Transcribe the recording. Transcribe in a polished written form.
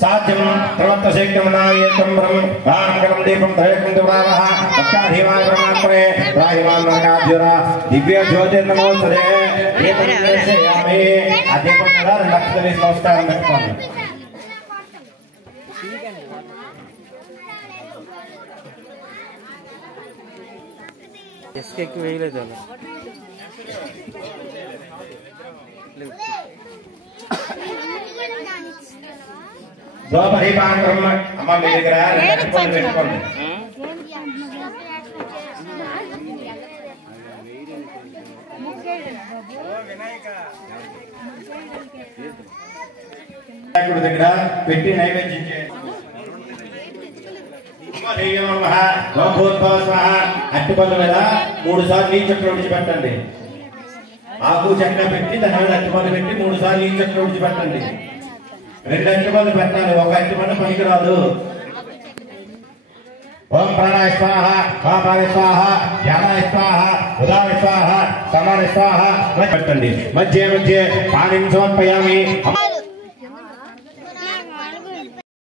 साध्यम प्रवत्तशेक्यमनायेतं ब्रह्म भांगरं दीपं त्रयकं दुरावः भक्ताधिमान् ब्रह्मात्मने राहिमान् नरकाद्युरा दिव्य ज्योतिर्नमोस्तुते एतं दर्शयामि अदीपं नर नक्षत्रे नमस्कारं పెట్టుకోండి इसके की वेले दो द्वापरी पांड्रम अम्मा మీ దగ్గర పెట్టుకోండి వినాయకుడి దగ్గర పెట్టి నైవేద్యం చేయండి అట్టిపల్లి మీద 3 సార్లు నీళ్ళు చెట్లు విడిచిపెట్టండి ఆకు చెక్క పెట్టి దాని మీద అట్టిపల్లి పెట్టి 3 సార్లు నీళ్ళు చెట్లు విడిచిపెట్టండి 2 అట్టిపల్లి పెట్టాలి ఒక అట్టిపల్లి పనికిరాదు ఓం ప్రాణాయ స్వాహ పాపాయ స్వాహ ధ్యానాయ స్వాహ ఉదాయ స్వాహ సమాన స్వాహ పెట్టండి మధ్య మధ్య పాణిం సమర్పయామి